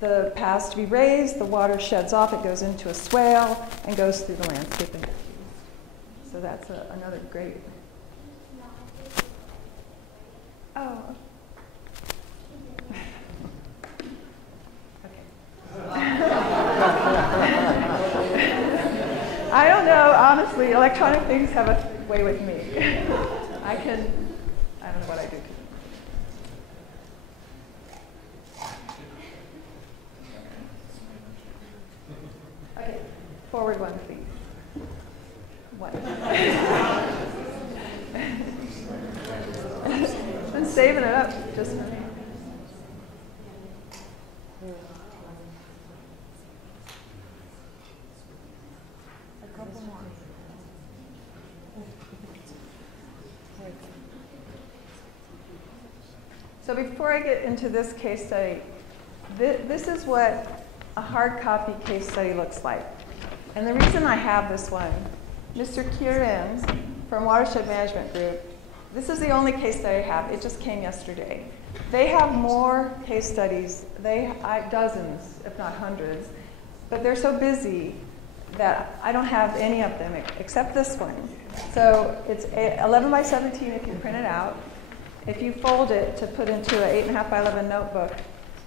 the paths to be raised, the water sheds off, it goes into a swale and goes through the landscaping. So that's another great. Oh. I don't know, honestly, electronic things have a way with me. I don't know what I do. Okay, forward one, please. One. Been saving it up just for me. A couple more. So before I get into this case study, this is what a hard copy case study looks like. And the reason I have this one, Mr. Kieran from Watershed Management Group, this is the only case study I have. It just came yesterday. They have more case studies, dozens, if not hundreds, but they're so busy that I don't have any of them except this one. So it's 11 by 17 if you print it out. If you fold it to put into an 8.5 by 11 notebook,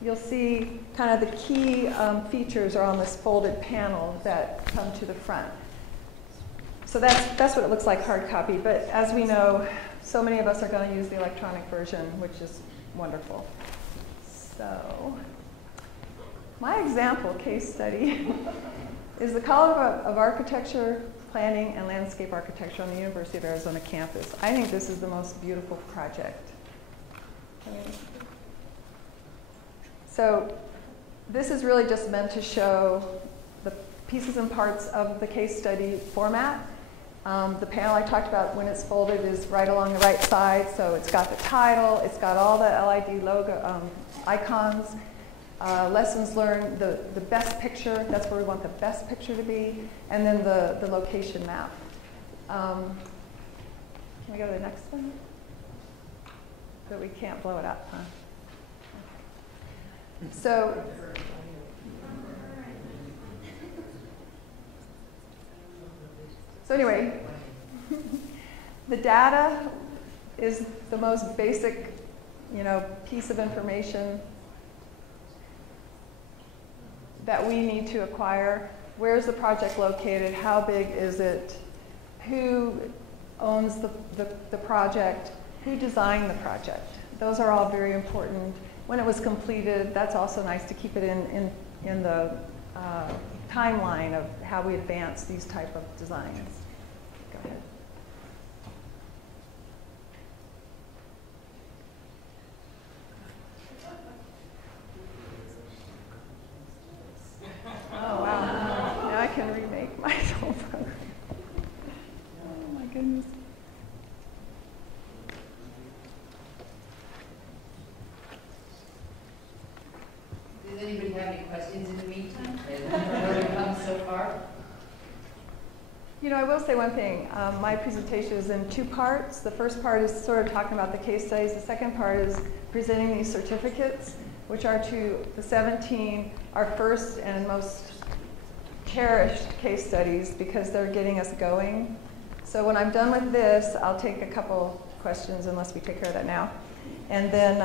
you'll see kind of the key features are on this folded panel that come to the front. So that's what it looks like hard copy. But as we know, so many of us are going to use the electronic version, which is wonderful. So my example case study is the College of Architecture, Planning, and Landscape Architecture on the University of Arizona campus. I think this is the most beautiful project. So this is really just meant to show the pieces and parts of the case study format. The panel I talked about when it's folded is right along the right side, so it's got the title, it's got all the LID logo icons, lessons learned, the best picture, that's where we want the best picture to be, and then the location map. Can we go to the next one? But we can't blow it up, huh? Okay. So anyway, the data is the most basic, piece of information that we need to acquire. Where's the project located? How big is it? Who owns the project? Who designed the project? Those are all very important. When it was completed, that's also nice to keep it in the timeline of how we advance these type of designs. Go ahead. Oh, wow. Now I can remake my whole program. Oh, my goodness. Does anybody have any questions in the meantime? Where we've come so far? I will say one thing. My presentation is in two parts. The first part is sort of talking about the case studies. The second part is presenting these certificates, which are to the 17, our first and most cherished case studies because they're getting us going. So when I'm done with this, I'll take a couple questions unless we take care of that now. And then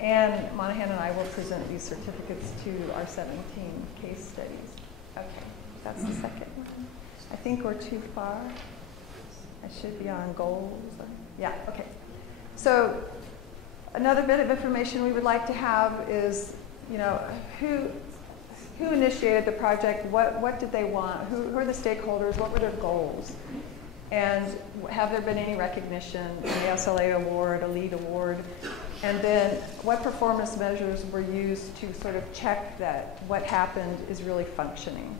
Anne Monahan and I will present these certificates to our 17 case studies. Okay, that's the second one. I think we're too far. I should be on goals. Yeah, okay. So another bit of information we would like to have is, who initiated the project? What did they want? Who are the stakeholders? What were their goals? And have there been any recognition, an ASLA award, a LEED award? And then what performance measures were used to sort of check that what happened is really functioning?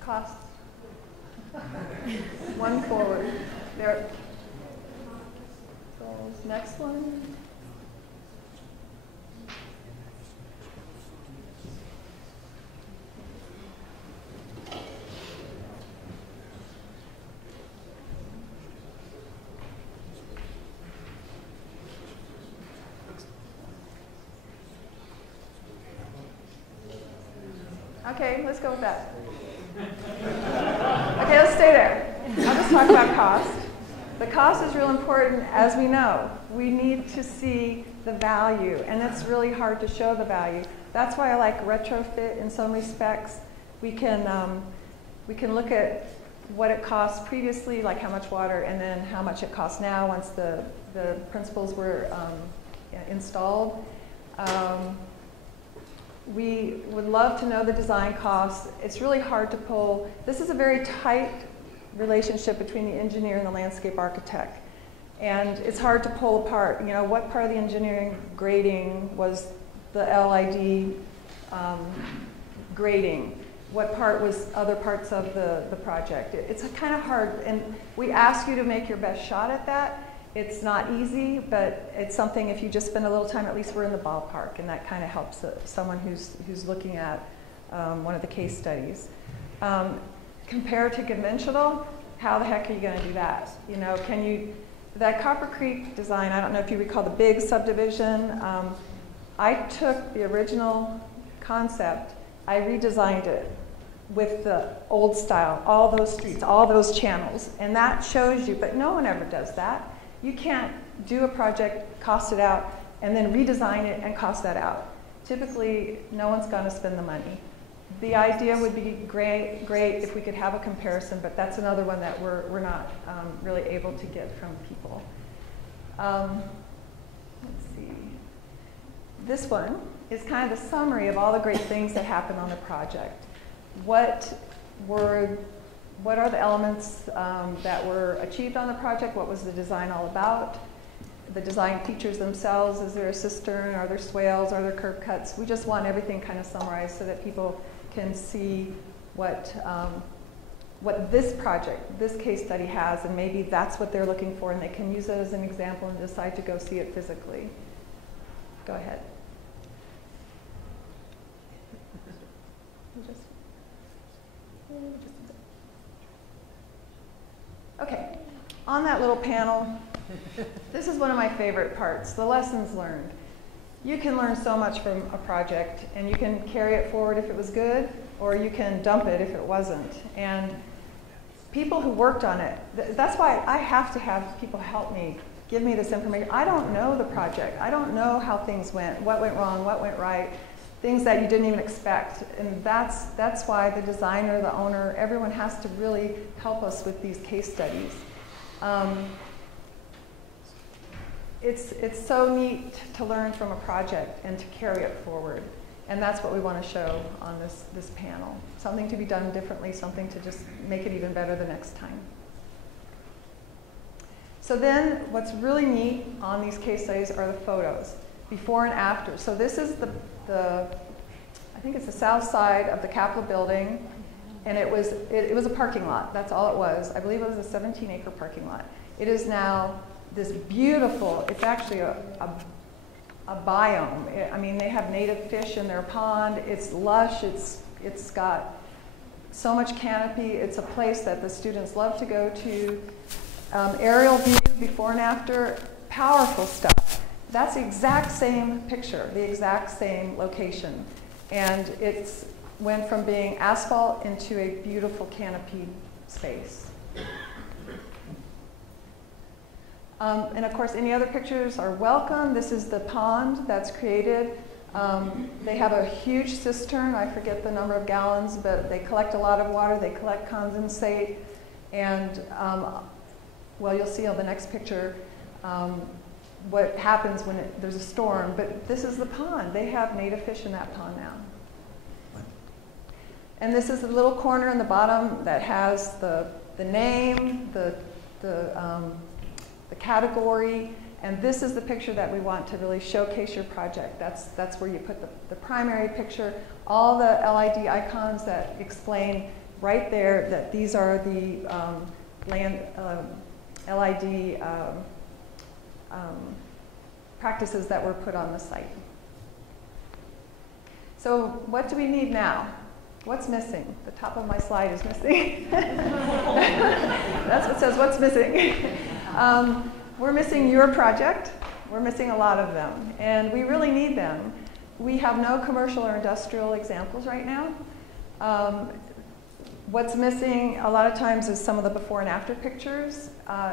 Costs. One forward. There. Next one. Okay, let's go with that. Okay, let's stay there. I'll just talk about cost. The cost is real important, as we know. We need to see the value, and it's really hard to show the value. That's why I like retrofit in some respects. We can look at what it cost previously, like how much water, and then how much it costs now once the principles were installed. We would love to know the design costs. It's really hard to pull. This is a very tight relationship between the engineer and the landscape architect. And it's hard to pull apart, you know, what part of the engineering grading was the LID grading? What part was other parts of the project? It's kind of hard, and we ask you to make your best shot at that. It's not easy, but it's something, if you just spend a little time, at least we're in the ballpark, and that kind of helps someone who's looking at one of the case studies. Compared to conventional, how the heck are you going to do that? You know, that Copper Creek design, I don't know if you recall the big subdivision. I took the original concept, I redesigned it with the old style, all those streets, all those channels, and that shows you, but no one ever does that. You can't do a project, cost it out, and then redesign it and cost that out. Typically, no one's going to spend the money. The idea would be great if we could have a comparison, but that's another one that we're not really able to get from people. Let's see. This one is kind of the summary of all the great things that happened on the project. What are the elements that were achieved on the project? What was the design all about? The design features themselves. Is there a cistern? Are there swales? Are there curb cuts? We just want everything kind of summarized so that people can see what this project, this case study has, and maybe that's what they're looking for, and they can use it as an example and decide to go see it physically. Go ahead. Okay, on that little panel, this is one of my favorite parts, the lessons learned. You can learn so much from a project, and you can carry it forward if it was good, or you can dump it if it wasn't. And people who worked on it, that's why I have to have people help me, give me this information. I don't know the project. I don't know how things went, what went wrong, what went right, things that you didn't even expect. And that's why the designer, the owner, everyone has to really help us with these case studies. It's so neat to learn from a project and to carry it forward. And that's what we want to show on this panel. Something to be done differently, something to just make it even better the next time. So then what's really neat on these case studies are the photos, before and after. So this is I think it's the south side of the Capitol building, and it was a parking lot. That's all it was. I believe it was a 17-acre parking lot. It is now this beautiful, it's actually a biome. I mean, they have native fish in their pond. It's lush. It's got so much canopy. It's a place that the students love to go to. Aerial view, before and after, powerful stuff. That's the exact same picture, the exact same location. And it's went from being asphalt into a beautiful canopy space. And of course, any other pictures are welcome. This is the pond that's created. They have a huge cistern. I forget the number of gallons, but they collect a lot of water. They collect condensate. And, well, you'll see on the next picture what happens when there's a storm. But this is the pond. They have native fish in that pond now. And this is the little corner in the bottom that has the name, the category, and this is the picture that we want to really showcase your project. That's where you put the primary picture, all the LID icons that explain right there that these are the LID practices that were put on the site. So what do we need now? What's missing? The top of my slide is missing. That's what says what's missing. We're missing your project. We're missing a lot of them, and we really need them. We have no commercial or industrial examples right now. What's missing a lot of times is some of the before and after pictures.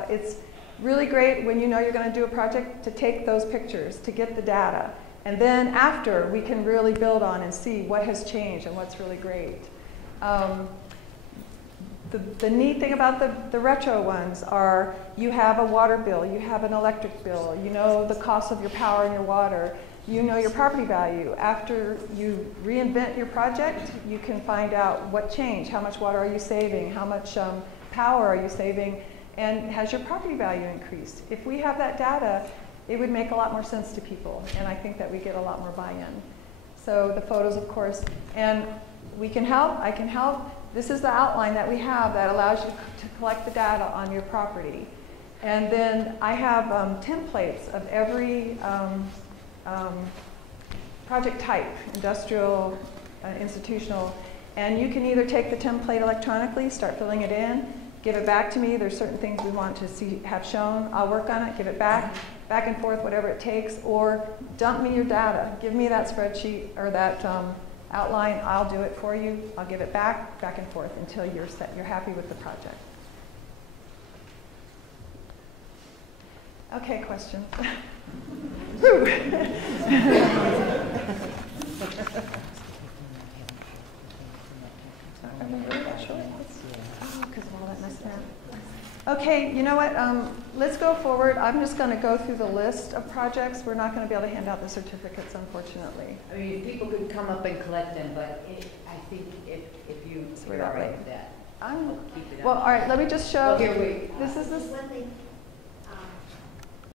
It's really great when you know you're going to do a project to take those pictures, to get the data. And then after, we can really build on and see what has changed and what's really great. The neat thing about the retro ones are you have a water bill, you have an electric bill, you know the cost of your power and your water, you know your property value. After you reinvent your project, you can find out what changed, how much water are you saving, how much power are you saving, and has your property value increased? If we have that data, it would make a lot more sense to people, and I think that we get a lot more buy-in. So the photos, of course, and we can help, I can help. This is the outline that we have that allows you to collect the data on your property. And then I have templates of every project type, industrial, institutional, and you can either take the template electronically, start filling it in, give it back to me. There's certain things we want to see have shown. I'll work on it, give it back and forth, whatever it takes, or dump me your data. Give me that spreadsheet or that outline. I'll do it for you. I'll give it back and forth until you're set. You're happy with the project. Okay, questions? Woo. Okay, you know what? Let's go forward. I'm just going to go through the list of projects. We're not going to be able to hand out the certificates, unfortunately. I mean, people could come up and collect them, but I think if you're all right with that, I'll keep it up. Well, all right, let me just show. Well, here, wait. This is this. One thing.